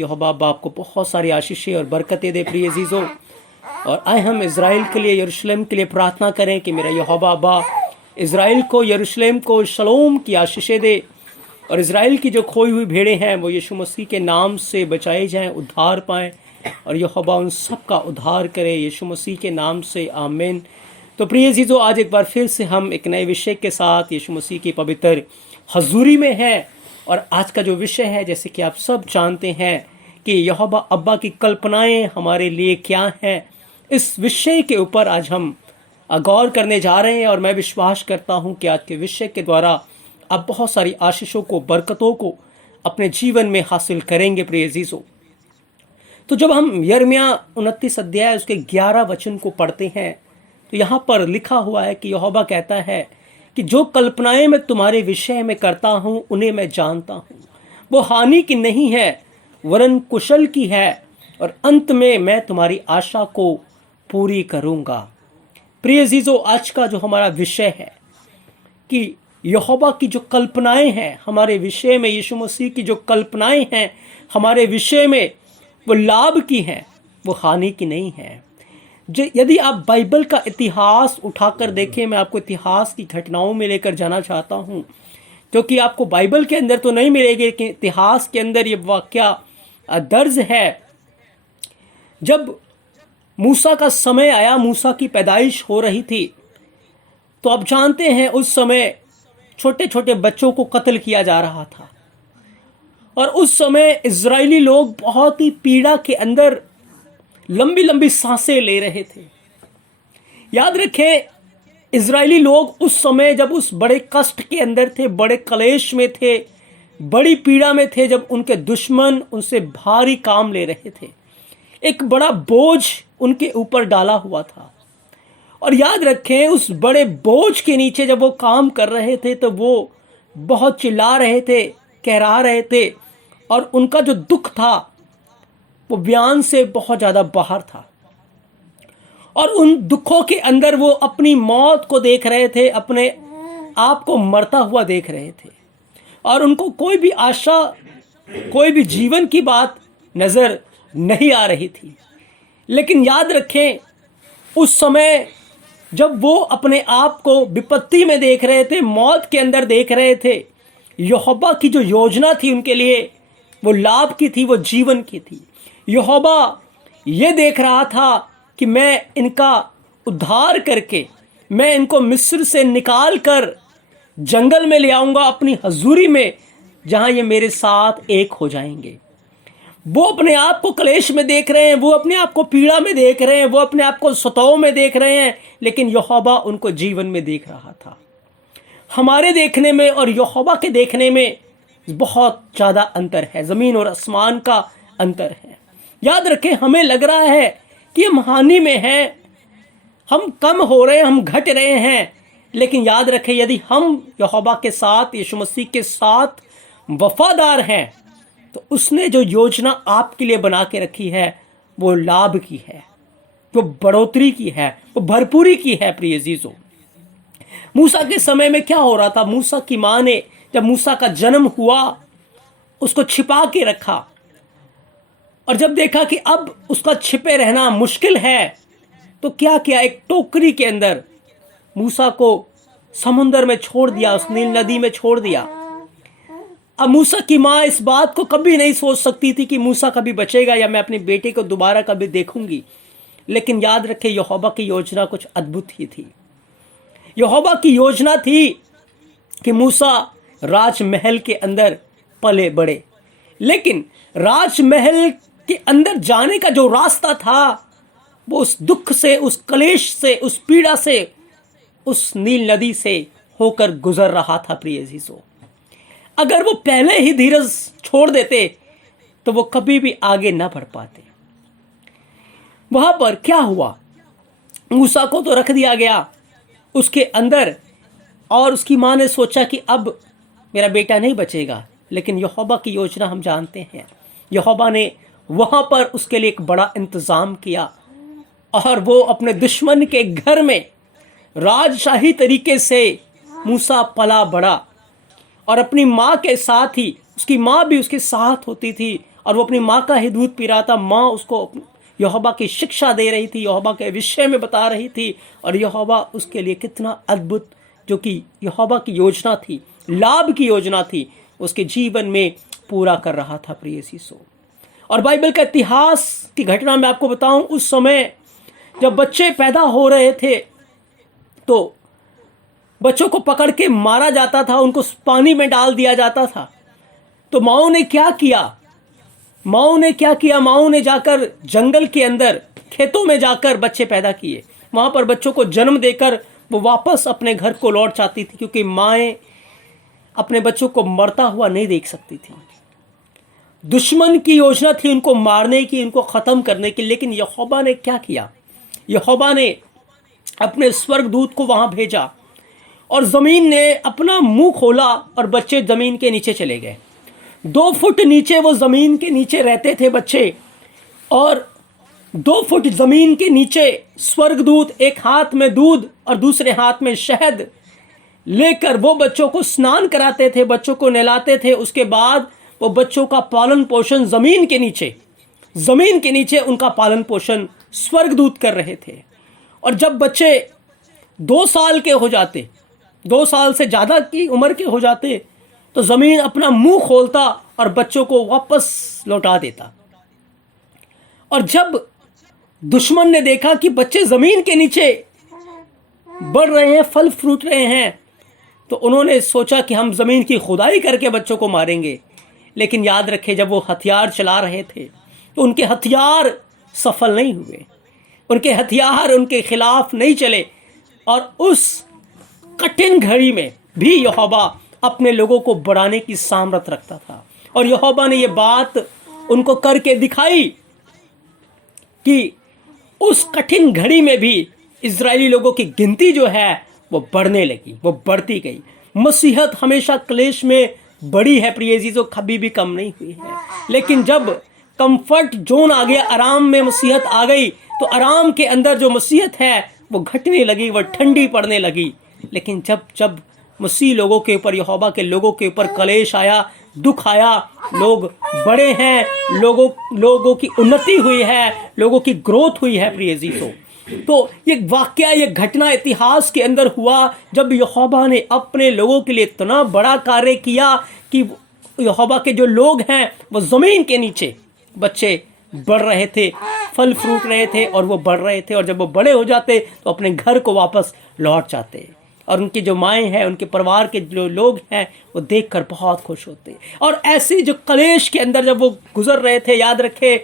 यहोवा बाप को बहुत सारी आशीषें और बरकतें दे प्रिय अजीजों। और आए हम इज़राइल के लिए, यरूशलेम के लिए प्रार्थना करें कि मेरा यहोवा बाप इज़राइल को, यरूशलेम को शलोम की आशीषें दे और इज़राइल की जो खोई हुई भेड़ें हैं वो यीशु मसीह के नाम से बचाए जाएं, उद्धार पाएं और यहोवा उन सब का उद्धार करे यीशु मसीह के नाम से, आमीन। तो प्रिय अजीजों, आज एक बार फिर से हम एक नए विषय के साथ यीशु मसीह की पवित्र हजूरी में हैं। और आज का जो विषय है, जैसे कि आप सब जानते हैं कि यहोवा अब्बा की कल्पनाएं हमारे लिए क्या हैं, इस विषय के ऊपर आज हम गौर करने जा रहे हैं। और मैं विश्वास करता हूं कि आज के विषय के द्वारा आप बहुत सारी आशीषों को, बरकतों को अपने जीवन में हासिल करेंगे प्रिय अजीजों। तो जब हम यिर्मयाह 29 अध्याय उसके 11 वचन को पढ़ते हैं तो यहाँ पर लिखा हुआ है कि यहोवा कहता है कि जो कल्पनाएं मैं तुम्हारे विषय में करता हूँ उन्हें मैं जानता हूँ, वो हानि की नहीं है वरन कुशल की है, और अंत में मैं तुम्हारी आशा को पूरी करूँगा। प्रिय अजीजों, आज का जो हमारा विषय है कि यहोवा की जो कल्पनाएं हैं हमारे विषय में, यीशु मसीह की जो कल्पनाएं हैं हमारे विषय में, वो लाभ की हैं, वो हानि की नहीं है। यदि आप बाइबल का इतिहास उठाकर देखें, मैं आपको इतिहास की घटनाओं में लेकर जाना चाहता हूँ, क्योंकि आपको बाइबल के अंदर तो नहीं मिलेगी लेकिन इतिहास के अंदर ये वाकया दर्ज है। जब मूसा का समय आया, मूसा की पैदाइश हो रही थी, तो आप जानते हैं उस समय छोटे छोटे बच्चों को कत्ल किया जा रहा था और उस समय इजरायली लोग बहुत ही पीड़ा के अंदर लंबी लंबी सांसें ले रहे थे। याद रखें, इजरायली लोग उस समय जब उस बड़े कष्ट के अंदर थे, बड़े कलेश में थे, बड़ी पीड़ा में थे, जब उनके दुश्मन उनसे भारी काम ले रहे थे, एक बड़ा बोझ उनके ऊपर डाला हुआ था। और याद रखें, उस बड़े बोझ के नीचे जब वो काम कर रहे थे तो वो बहुत चिल्ला रहे थे, कहरा रहे थे, और उनका जो दुख था वो बयान से बहुत ज़्यादा बाहर था। और उन दुखों के अंदर वो अपनी मौत को देख रहे थे, अपने आप को मरता हुआ देख रहे थे, और उनको कोई भी आशा, कोई भी जीवन की बात नज़र नहीं आ रही थी। लेकिन याद रखें, उस समय जब वो अपने आप को विपत्ति में देख रहे थे, मौत के अंदर देख रहे थे, यहोवा की जो योजना थी उनके लिए वो लाभ की थी, वो जीवन की थी। यहोवा ये देख रहा था कि मैं इनका उद्धार करके, मैं इनको मिस्र से निकाल कर जंगल में ले आऊँगा अपनी हजूरी में, जहाँ ये मेरे साथ एक हो जाएंगे। वो अपने आप को क्लेश में देख रहे हैं, वो अपने आप को पीड़ा में देख रहे हैं, वो अपने आप को सताव में देख रहे हैं, लेकिन यहोवा उनको जीवन में देख रहा था। हमारे देखने में और यहोवा के देखने में बहुत ज़्यादा अंतर है, ज़मीन और आसमान का अंतर है। याद रखें, हमें लग रहा है कि हम हानि में हैं, हम कम हो रहे हैं, हम घट रहे हैं, लेकिन याद रखें, यदि हम यहोवा के साथ, यीशु मसीह के साथ वफादार हैं तो उसने जो योजना आपके लिए बना के रखी है वो लाभ की है, वो बढ़ोतरी की है, वो भरपूरी की है। प्रिय अजीजों, मूसा के समय में क्या हो रहा था? मूसा की माँ ने जब मूसा का जन्म हुआ उसको छिपा के रखा, और जब देखा कि अब उसका छिपे रहना मुश्किल है तो क्या किया, एक टोकरी के अंदर मूसा को समुंदर में छोड़ दिया, उस नील नदी में छोड़ दिया। अब मूसा की माँ इस बात को कभी नहीं सोच सकती थी कि मूसा कभी बचेगा या मैं अपने बेटे को दोबारा कभी देखूंगी। लेकिन याद रखें, यहोवा की योजना कुछ अद्भुत ही थी। यहोवा की योजना थी कि मूसा राजमहल के अंदर पले बढ़े, लेकिन राजमहल के अंदर जाने का जो रास्ता था वो उस दुख से, उस कलेश से, उस पीड़ा से, उस नील नदी से होकर गुजर रहा था। प्रिय अजीजों, अगर वो पहले ही धीरज छोड़ देते तो वो कभी भी आगे ना बढ़ पाते। वहां पर क्या हुआ, मूसा को तो रख दिया गया उसके अंदर, और उसकी माँ ने सोचा कि अब मेरा बेटा नहीं बचेगा। लेकिन यहोवा की योजना हम जानते हैं, यहोवा ने वहां पर उसके लिए एक बड़ा इंतजाम किया, और वो अपने दुश्मन के घर में राजशाही तरीके से मूसा पला बड़ा, और अपनी माँ के साथ ही, उसकी माँ भी उसके साथ होती थी, और वो अपनी माँ का ही दूध पी रहा था। माँ उसको यहोवा की शिक्षा दे रही थी, यहोवा के विषय में बता रही थी, और यहोवा उसके लिए कितना अद्भुत, जो कि यहोवा की योजना थी, लाभ की योजना थी, उसके जीवन में पूरा कर रहा था प्रिय चीजों। और बाइबल का इतिहास की घटना मैं आपको बताऊं, उस समय जब बच्चे पैदा हो रहे थे तो बच्चों को पकड़ के मारा जाता था, उनको पानी में डाल दिया जाता था। तो माओ ने क्या किया? माओ ने जाकर जंगल के अंदर, खेतों में जाकर बच्चे पैदा किए। वहां पर बच्चों को जन्म देकर वो वापस अपने घर को लौट जाती थी, क्योंकि माएँ अपने बच्चों को मरता हुआ नहीं देख सकती थी। दुश्मन की योजना थी उनको मारने की, उनको खत्म करने की। लेकिन यहोवा ने क्या किया? यहोवा ने अपने स्वर्गदूत को वहां भेजा और जमीन ने अपना मुंह खोला और बच्चे जमीन के नीचे चले गए। 2 फुट नीचे वो जमीन के नीचे रहते थे बच्चे, और 2 फुट जमीन के नीचे स्वर्गदूत एक हाथ में दूध और दूसरे हाथ में शहद लेकर वो बच्चों को स्नान कराते थे, बच्चों को नहलाते थे। उसके बाद वो बच्चों का पालन पोषण जमीन के नीचे उनका पालन पोषण स्वर्गदूत कर रहे थे। और जब बच्चे 2 साल के हो जाते, 2 साल से ज्यादा की उम्र के हो जाते, तो जमीन अपना मुंह खोलता और बच्चों को वापस लौटा देता। और जब दुश्मन ने देखा कि बच्चे जमीन के नीचे बढ़ रहे हैं, फल फ्रूट रहे हैं, तो उन्होंने सोचा कि हम जमीन की खुदाई करके बच्चों को मारेंगे। लेकिन याद रखें, जब वो हथियार चला रहे थे तो उनके हथियार सफल नहीं हुए, उनके हथियार उनके खिलाफ नहीं चले। और उस कठिन घड़ी में भी यहोवा अपने लोगों को बढ़ाने की सामर्थ रखता था। और यहोवा ने ये बात उनको करके दिखाई कि उस कठिन घड़ी में भी इजरायली लोगों की गिनती जो है वो बढ़ने लगी, वो बढ़ती गई। मसीहत हमेशा क्लेश में बड़ी है प्रिय जीजो, कभी भी कम नहीं हुई है। लेकिन जब कंफर्ट जोन आ गया, आराम में मसीहत आ गई, तो आराम के अंदर जो मसीहत है वो घटने लगी, वो ठंडी पड़ने लगी। लेकिन जब जब मसीह लोगों के ऊपर, यहोवा के लोगों के ऊपर क्लेश आया, दुख आया, लोग बड़े हैं, लोगों की उन्नति हुई है, लोगों की ग्रोथ हुई है प्रिय जीजो। तो ये वाकया, ये घटना इतिहास के अंदर हुआ जब यहोवा ने अपने लोगों के लिए इतना बड़ा कार्य किया कि यहोवा के जो लोग हैं वो जमीन के नीचे, बच्चे बढ़ रहे थे, फल फ्रूट रहे थे, और वो बढ़ रहे थे। और जब वो बड़े हो जाते तो अपने घर को वापस लौट जाते, और उनकी जो माएँ हैं, उनके परिवार के जो लोग हैं, वो देखकर बहुत खुश होते। और ऐसे जो क्लेश के अंदर जब वो गुजर रहे थे, याद रखे,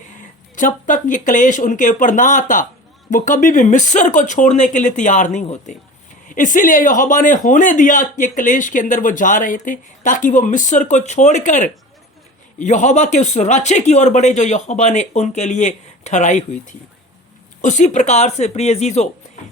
जब तक ये क्लेश उनके ऊपर ना आता, वो कभी भी मिस्र को छोड़ने के लिए तैयार नहीं होते। इसीलिए यहोवा ने होने दिया कि ये क्लेश के अंदर वो जा रहे थे, ताकि वो मिस्र को छोड़कर यहोवा के उस राज्य की ओर बढ़े जो यहोवा ने उनके लिए ठहराई हुई थी। उसी प्रकार से प्रिय अजीजों,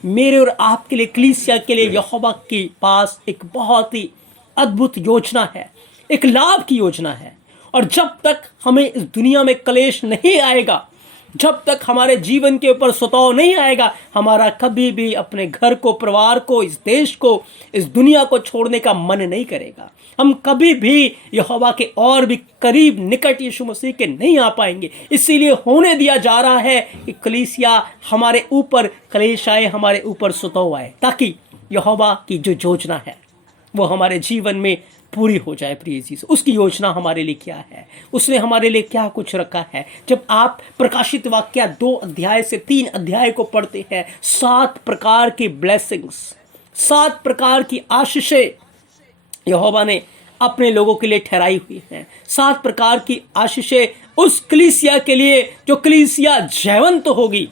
मेरे और आपके लिए, कलीसिया के लिए यहोवा के पास एक बहुत ही अद्भुत योजना है, एक लाभ की योजना है। और जब तक हमें इस दुनिया में क्लेश नहीं आएगा, जब तक हमारे जीवन के ऊपर सताव नहीं आएगा, हमारा कभी भी अपने घर को, परिवार को, इस देश को, इस दुनिया को छोड़ने का मन नहीं करेगा। हम कभी भी यहोवा के और भी करीब, निकट यीशु मसीह के नहीं आ पाएंगे। इसीलिए होने दिया जा रहा है कि कलीसिया हमारे ऊपर क्लेश आए, हमारे ऊपर सताव आए, ताकि यहोवा की जो योजना है वो हमारे जीवन में पूरी हो जाए प्रिय चीज। उसकी योजना हमारे लिए क्या है, उसने हमारे लिए क्या कुछ रखा है। जब आप प्रकाशित वाक्य 2 अध्याय से 3 अध्याय को पढ़ते हैं, 7 प्रकार की ब्लेसिंग्स, 7 प्रकार की आशीषें यहोवा ने अपने लोगों के लिए ठहराई हुई हैं। 7 प्रकार की आशीषें उस कलीसिया के लिए जो कलीसिया जयवंत होगी,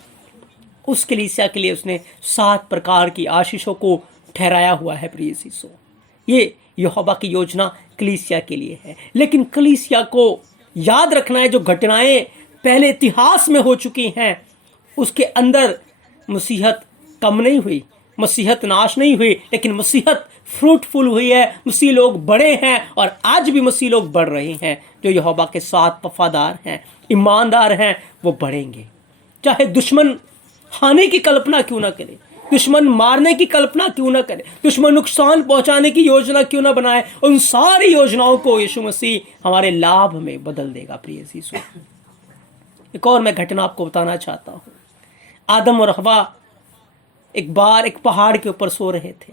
उस कलीसिया के लिए उसने 7 प्रकार की आशीषों को ठहराया हुआ है प्रिय चीजों। ये यहोवा की योजना कलीसिया के लिए है। लेकिन कलीसिया को याद रखना है, जो घटनाएं पहले इतिहास में हो चुकी हैं, उसके अंदर मसीहत कम नहीं हुई, मसीहत नाश नहीं हुई, लेकिन मसीहत फ्रूटफुल हुई है। मसीह लोग बड़े हैं, और आज भी मसीह लोग बढ़ रहे हैं। जो यहोवा के साथ वफादार हैं, ईमानदार हैं, वो बढ़ेंगे। चाहे दुश्मन हानि की कल्पना क्यों ना करे, दुश्मन मारने की कल्पना क्यों ना करे, दुश्मन नुकसान पहुंचाने की योजना क्यों ना बनाए, उन सारी योजनाओं को यीशु मसीह हमारे लाभ में बदल देगा। प्रिय यीशु, एक और मैं घटना आपको बताना चाहता हूं। आदम और हवा एक बार एक पहाड़ के ऊपर सो रहे थे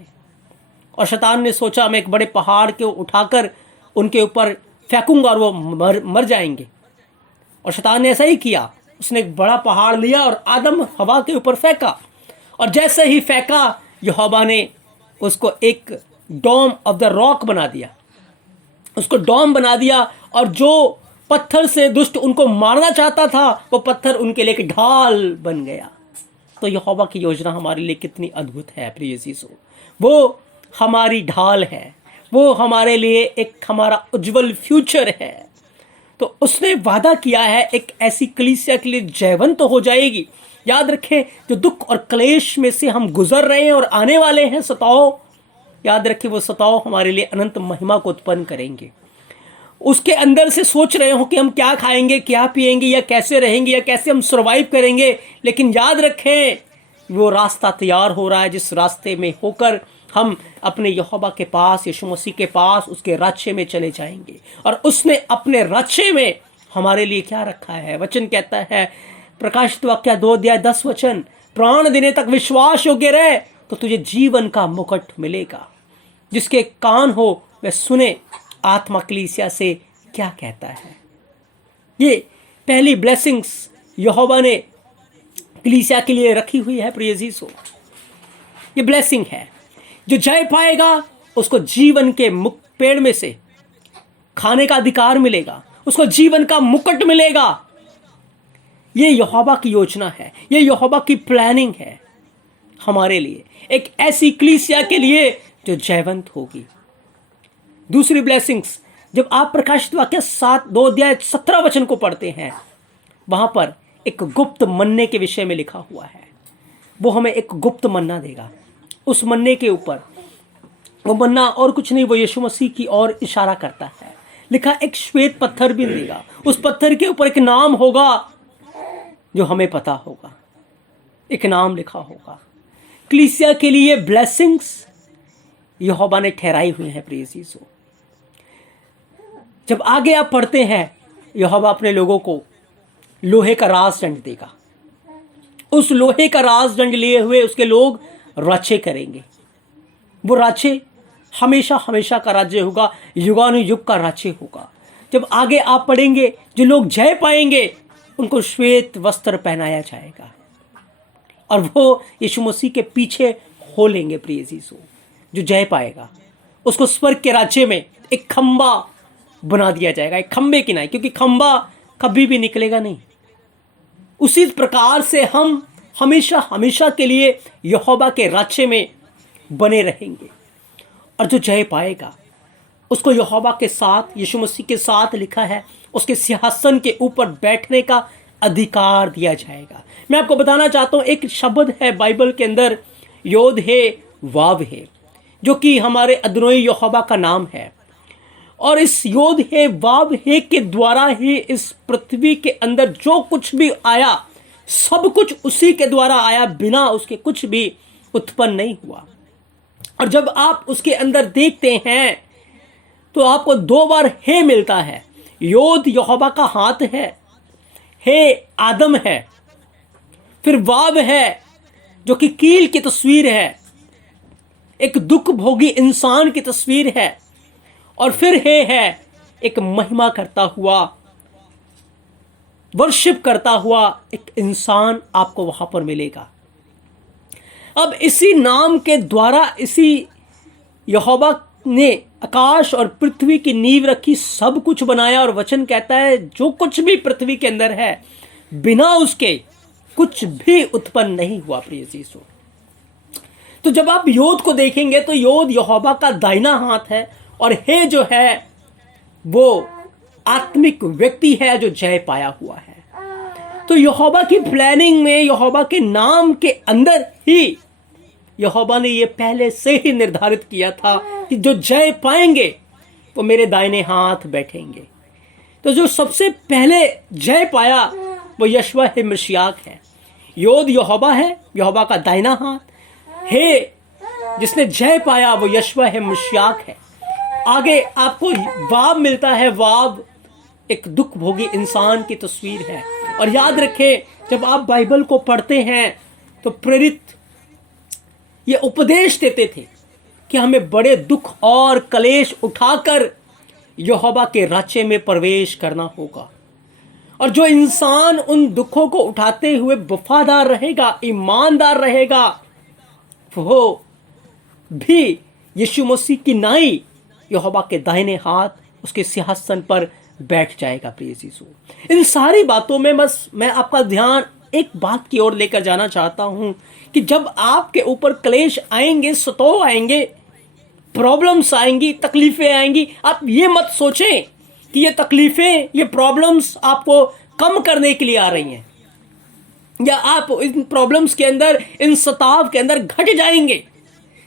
और शैतान ने सोचा मैं एक बड़े पहाड़ को उठाकर उनके ऊपर फेंकूंगा और वो मर जाएंगे। और शैतान ने ऐसा ही किया, उसने एक बड़ा पहाड़ लिया और आदम हवा के ऊपर फेंका, और जैसे ही फेंका यहोवा ने उसको एक डोम ऑफ द रॉक बना दिया, उसको डोम बना दिया, और जो पत्थर से दुष्ट उनको मारना चाहता था वो पत्थर उनके लिए एक ढाल बन गया। तो यहोवा की योजना हमारे लिए कितनी अद्भुत है प्रिय यीशु, वो हमारी ढाल है, वो हमारे लिए एक हमारा उज्जवल फ्यूचर है। तो उसने वादा किया है एक ऐसी कलीसिया के लिए जयवंत तो हो जाएगी। याद रखें, जो दुख और क्लेश में से हम गुजर रहे हैं और आने वाले हैं सताव, याद रखें वो सताव हमारे लिए अनंत महिमा को उत्पन्न करेंगे। उसके अंदर से सोच रहे हो कि हम क्या खाएंगे, क्या पिएंगे, या कैसे रहेंगे, या कैसे हम सर्वाइव करेंगे, लेकिन याद रखें वो रास्ता तैयार हो रहा है जिस रास्ते में होकर हम अपने यहोवा के पास, यीशु मसीह के पास, उसके राज्य में चले जाएंगे। और उसने अपने राज्य में हमारे लिए क्या रखा है? वचन कहता है, प्रकाशित वाक्य 2:10, प्राण देने तक विश्वास योग्य रहे तो तुझे जीवन का मुकुट मिलेगा। जिसके कान हो वह सुने आत्मा कलीसिया से क्या कहता है। ये पहली ब्लेसिंग्स यहोवा ने कलीसिया के लिए रखी हुई है प्रिय यीशु। ये ब्लेसिंग है, जो जय पाएगा उसको जीवन के पेड़ में से खाने का अधिकार मिलेगा, उसको जीवन का मुकुट मिलेगा। ये यहोवा की योजना है, ये यहोवा की प्लानिंग है हमारे लिए, एक ऐसी कलीसिया के लिए जो जयवंत होगी। दूसरी ब्लेसिंग्स, जब आप प्रकाशित वाक्य 2:17 को पढ़ते हैं, वहां पर एक गुप्त मन्ने के विषय में लिखा हुआ है। वो हमें एक गुप्त मन्ना देगा। उस मन्ने के ऊपर, वो मन्ना और कुछ नहीं, वो यीशु मसीह की ओर इशारा करता है। लिखा एक श्वेत पत्थर भी देगा, उस पत्थर के ऊपर एक नाम होगा जो हमें पता होगा, एक नाम लिखा होगा। कलीसिया के लिए ब्लेसिंग्स यहोवा ने ठहराई हुई है प्रिय यीशु। जब आगे आप पढ़ते हैं, यहोवा अपने लोगों को लोहे का राजदंड देगा। उस लोहे का राजदंड लिए हुए उसके लोग राज्य करेंगे। वो राज्य हमेशा हमेशा का राज्य होगा, युगानुयुग का राज्य होगा। जब आगे आप पढ़ेंगे, जो लोग जय पाएंगे उनको श्वेत वस्त्र पहनाया जाएगा और वो यीशु मसीह के पीछे हो लेंगे प्रिय यीशु। जो जय पाएगा उसको स्वर्ग के राज्य में एक खंबा बना दिया जाएगा, एक खंबे की नहीं, क्योंकि खंबा कभी भी निकलेगा नहीं। उसी प्रकार से हम हमेशा हमेशा के लिए यहोवा के राज्य में बने रहेंगे। और जो जय पाएगा उसको यहोवा के साथ, यीशु मसीह के साथ, लिखा है उसके सिंहासन के ऊपर बैठने का अधिकार दिया जाएगा। मैं आपको बताना चाहता हूं, एक शब्द है बाइबल के अंदर, योद है वाव है, जो कि हमारे अदनोई यहोवा का नाम है। और इस योद है वाव है के द्वारा ही इस पृथ्वी के अंदर जो कुछ भी आया, सब कुछ उसी के द्वारा आया, बिना उसके कुछ भी उत्पन्न नहीं हुआ। और जब आप उसके अंदर देखते हैं तो आपको 2 बार हे मिलता है। योद यहोवा का हाथ है, हे आदम है, फिर वाव है जो कि कील की तस्वीर है, एक दुख भोगी इंसान की तस्वीर है, और फिर हे है एक महिमा करता हुआ, वर्शिप करता हुआ एक इंसान आपको वहां पर मिलेगा। अब इसी नाम के द्वारा इसी यहोवा ने आकाश और पृथ्वी की नींव रखी, सब कुछ बनाया। और वचन कहता है जो कुछ भी पृथ्वी के अंदर है, बिना उसके कुछ भी उत्पन्न नहीं हुआ प्रिय यीशु। तो जब आप योद को देखेंगे तो योद यहोवा का दाहिना हाथ है, और हे जो है वो आत्मिक व्यक्ति है जो जय पाया हुआ है। तो यहोवा की प्लानिंग में, यहोवा के नाम के अंदर ही यहोवा ने ये पहले से ही निर्धारित किया था कि जो जय पाएंगे वो मेरे दाहिने हाथ बैठेंगे। तो जो सबसे पहले जय पाया वो यशवा है, मशीयाक है। योद यहोवा है, यहोवा का दाहिना हाथ, हे जिसने जय पाया वो यशवा है, मुश्याक है। आगे आपको वाब मिलता है। वाब एक दुख भोगी इंसान की तस्वीर है। और याद रखें, जब आप बाइबल को पढ़ते हैं तो प्रेरित ये उपदेश देते थे कि हमें बड़े दुख और कलेश उठाकर यहोवा के राज्य में प्रवेश करना होगा। और जो इंसान उन दुखों को उठाते हुए वफादार रहेगा, ईमानदार रहेगा, वो भी यीशु मसीह की नाई यहोवा के दाहिने हाथ उसके सिंहासन पर बैठ जाएगा। प्रिय यीशु, इन सारी बातों में बस मैं आपका ध्यान एक बात की ओर लेकर जाना चाहता हूं कि जब आपके ऊपर क्लेश आएंगे, सताव आएंगे, प्रॉब्लम्स आएंगी, तकलीफें आएंगी, आप ये मत सोचें कि ये तकलीफें, ये प्रॉब्लम्स आपको कम करने के लिए आ रही हैं, या आप इन प्रॉब्लम्स के अंदर, इन सताव के अंदर घट जाएंगे,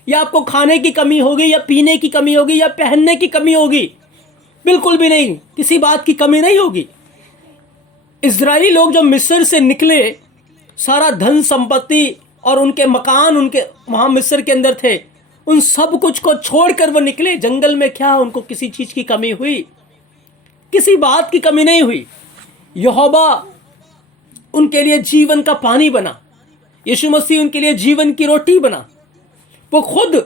या आपको खाने की कमी होगी, या पीने की कमी होगी, या पहनने की कमी होगी। बिल्कुल भी नहीं, किसी बात की कमी नहीं होगी। इजरायली लोग जब मिस्र से निकले, सारा धन संपत्ति और उनके मकान उनके वहां मिस्र के अंदर थे, उन सब कुछ को छोड़कर वो निकले। जंगल में क्या उनको किसी चीज की कमी हुई? किसी बात की कमी नहीं हुई। यहोवा उनके लिए जीवन का पानी बना, यीशु मसीह उनके लिए जीवन की रोटी बना। वो खुद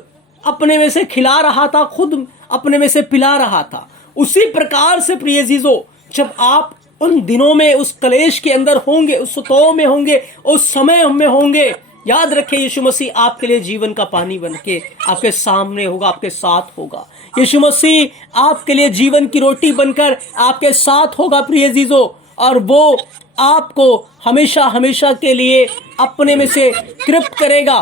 अपने में से खिला रहा था, खुद अपने में से पिला रहा था। उसी प्रकार से प्रिय अजीजों, जब आप उन दिनों में उस कलेश के अंदर होंगे, उस सताव में होंगे, उस समय में होंगे, याद रखें यीशु मसीह आपके लिए जीवन का पानी बन के आपके सामने होगा, आपके साथ होगा। यीशु मसीह आपके लिए जीवन की रोटी बनकर आपके साथ होगा प्रिय अजीजों, और वो आपको हमेशा हमेशा के लिए अपने में से तृप्त करेगा।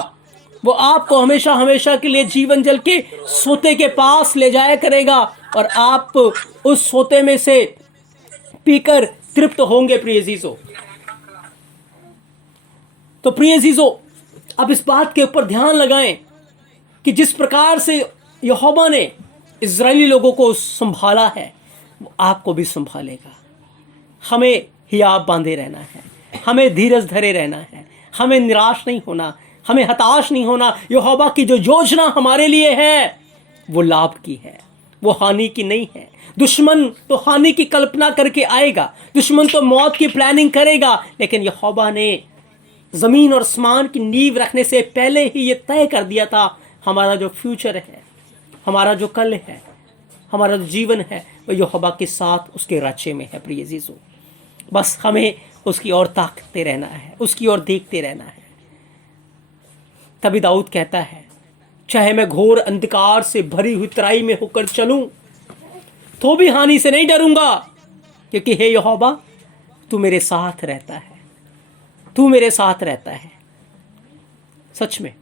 वो आपको हमेशा हमेशा के लिए जीवन जल के सोते के पास ले जाया करेगा, और आप उस सोते में से पीकर तृप्त होंगे प्रिय अजीजों। तो प्रिय अजीजों, अब इस बात के ऊपर ध्यान लगाएं कि जिस प्रकार से यहोवा ने इजरायली लोगों को संभाला है, वो आपको भी संभालेगा। हमें हियाब बांधे रहना है, हमें धीरज धरे रहना है, हमें निराश नहीं होना, हमें हताश नहीं होना। यहोवा की जो योजना हमारे लिए है वो लाभ की है, वो हानि की नहीं है। दुश्मन तो हानि की कल्पना करके आएगा, दुश्मन तो मौत की प्लानिंग करेगा, लेकिन यहोवा ने जमीन और आसमान की नींव रखने से पहले ही ये तय कर दिया था, हमारा जो फ्यूचर है, हमारा जो कल है, हमारा जो जीवन है, वो यहोवा के साथ उसके राज्य में है प्रिय अजीजों। बस हमें उसकी ओर ताकते रहना है, उसकी ओर देखते रहना है। तभी दाऊद कहता है, चाहे मैं घोर अंधकार से भरी हुई तराई में होकर चलूं तो भी हानि से नहीं डरूंगा, क्योंकि हे यहोवा तू मेरे साथ रहता है, तू मेरे साथ रहता है। सच में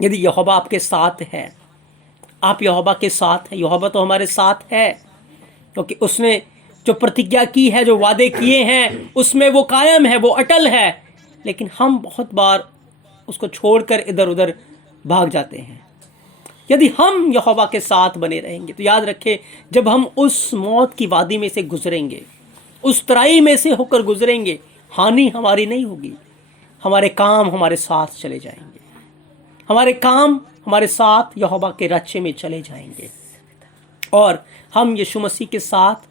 यदि यहोवा आपके साथ है, आप यहोवा के साथ हैं, यहोवा तो हमारे साथ है, क्योंकि उसने जो प्रतिज्ञा की है, जो वादे किए हैं, उसमें वो कायम है, वो अटल है। लेकिन हम बहुत बार उसको छोड़कर इधर उधर भाग जाते हैं। यदि हम यहोवा के साथ बने रहेंगे तो याद रखें, जब हम उस मौत की वादी में से गुजरेंगे, उस तराई में से होकर गुजरेंगे, हानि हमारी नहीं होगी। हमारे काम हमारे साथ चले जाएंगे, हमारे काम हमारे साथ यहोवा के राज्य में चले जाएंगे, और हम यीशु मसीह के साथ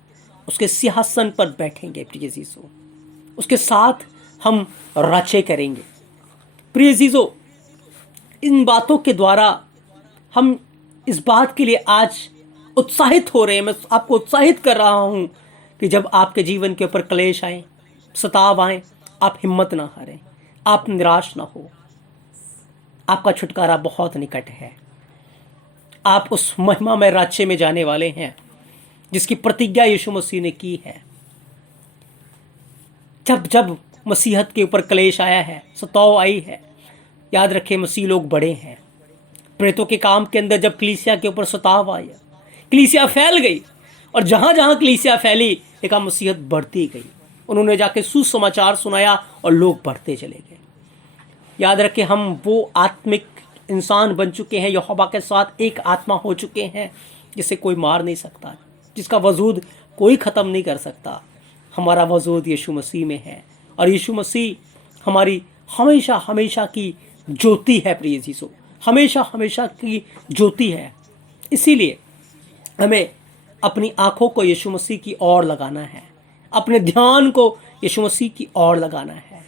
उसके सिंहासन पर बैठेंगे प्रिय अजीजों, उसके साथ हम राज्य करेंगे। प्रिय अजीजों, इन बातों के द्वारा हम इस बात के लिए आज उत्साहित हो रहे हैं। मैं आपको उत्साहित कर रहा हूं कि जब आपके जीवन के ऊपर क्लेश आए, सताव आए, आप हिम्मत ना हारें, आप निराश ना हो। आपका छुटकारा बहुत निकट है। आप उस महिमामय राज्य में जाने वाले हैं जिसकी प्रतिज्ञा यीशु मसीह ने की है। जब जब मसीहत के ऊपर क्लेश आया है, सताव आई है, याद रखें मसीह लोग बड़े हैं। प्रेतों के काम के अंदर जब कलीसिया के ऊपर सताव आया, कलीसिया फैल गई, और जहां जहां कलीसिया फैली, एक मसीहत बढ़ती गई। उन्होंने जाके सुसमाचार सुनाया और लोग बढ़ते चले गए। याद रखें, हम वो आत्मिक इंसान बन चुके हैं, यहोवा के साथ एक आत्मा हो चुके हैं, जिसे कोई मार नहीं सकता, जिसका वजूद कोई ख़त्म नहीं कर सकता। हमारा वजूद यीशु मसीह में है, और यीशु मसीह हमारी हमेशा हमेशा की ज्योति है प्रिय अजीजों। हमेशा हमेशा की ज्योति है। इसीलिए हमें अपनी आंखों को यीशु मसीह की ओर लगाना है, अपने ध्यान को यीशु मसीह की ओर लगाना है।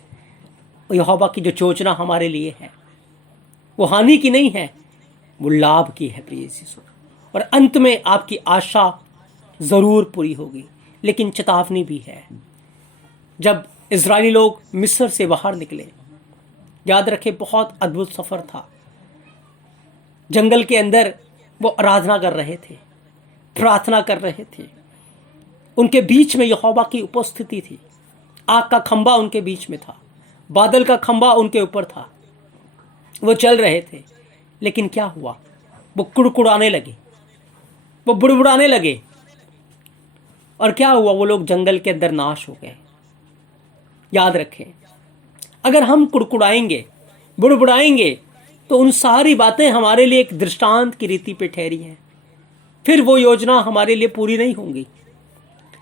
यहोवा की जो योजना हमारे लिए है वो हानि की नहीं है, वो लाभ की है प्रिय यीशु। और अंत में आपकी आशा जरूर पूरी होगी। लेकिन चेतावनी भी है, जब इजरायली लोग मिस्र से बाहर निकले, याद रखें बहुत अद्भुत सफर था। जंगल के अंदर वो आराधना कर रहे थे, प्रार्थना कर रहे थे। उनके बीच में यहोवा की उपस्थिति थी। आग का खंबा उनके बीच में था, बादल का खंबा उनके ऊपर था। वो चल रहे थे, लेकिन क्या हुआ? वो कुड़कुड़ाने लगे, वो बुड़बुड़ाने लगे। और क्या हुआ? वो लोग जंगल के अंदर नाश हो गए। याद रखें, अगर हम कुड़कुड़ाएंगे, बुड़बुड़ाएंगे, तो उन सारी बातें हमारे लिए एक दृष्टांत की रीति पे ठहरी हैं। फिर वो योजना हमारे लिए पूरी नहीं होंगी।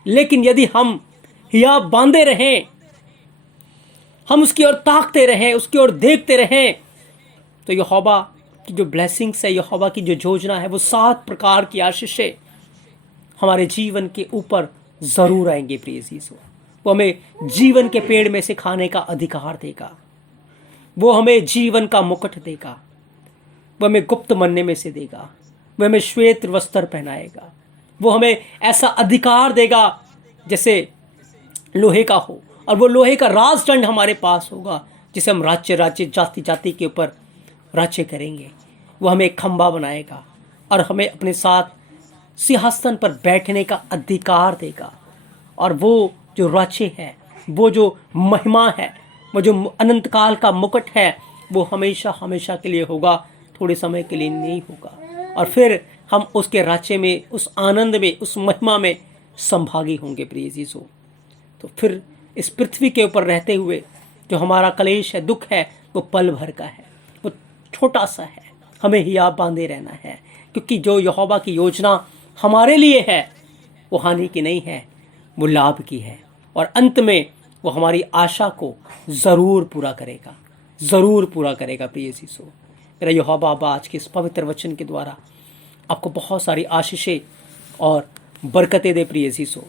लेकिन यदि हम हिया बांधे रहें, हम उसकी ओर ताकते रहें, उसकी ओर देखते रहें, तो यहोवा की जो ब्लेसिंग्स है, यहोवा की जो योजना है, वो 7 प्रकार की आशीषें हमारे जीवन के ऊपर जरूर आएंगे प्रिय यीशु। वो हमें जीवन के पेड़ में से खाने का अधिकार देगा, वो हमें जीवन का मुकुट देगा, वो हमें गुप्त मन्ने में से देगा, वो हमें श्वेत वस्त्र पहनाएगा, वो हमें ऐसा अधिकार देगा जैसे लोहे का हो, और वो लोहे का राजदंड हमारे पास होगा जिसे हम राज्य राज्य जाति जाति के ऊपर राज्य करेंगे। वो हमें एक खंबा बनाएगा और हमें अपने साथ सिंहासन पर बैठने का अधिकार देगा। और वो जो राज्य है, वो जो महिमा है, वो जो अनंत काल का मुकुट है, वो हमेशा हमेशा के लिए होगा, थोड़े समय के लिए नहीं होगा। और फिर हम उसके राज्य में, उस आनंद में, उस महिमा में संभागी होंगे प्रिय यीशु। तो फिर इस पृथ्वी के ऊपर रहते हुए जो हमारा कलेश है, दुख है, वो पल भर का है, वो छोटा सा है। हमें हिया बांधे रहना है, क्योंकि जो यहोवा की योजना हमारे लिए है वो हानि की नहीं है, वो लाभ की है। और अंत में वो हमारी आशा को ज़रूर पूरा करेगा, ज़रूर पूरा करेगा प्रिय यीशु। मेरा यहोवा आज के इस पवित्र वचन के द्वारा आपको बहुत सारी आशीषें और बरकतें दे प्रिय यीशु।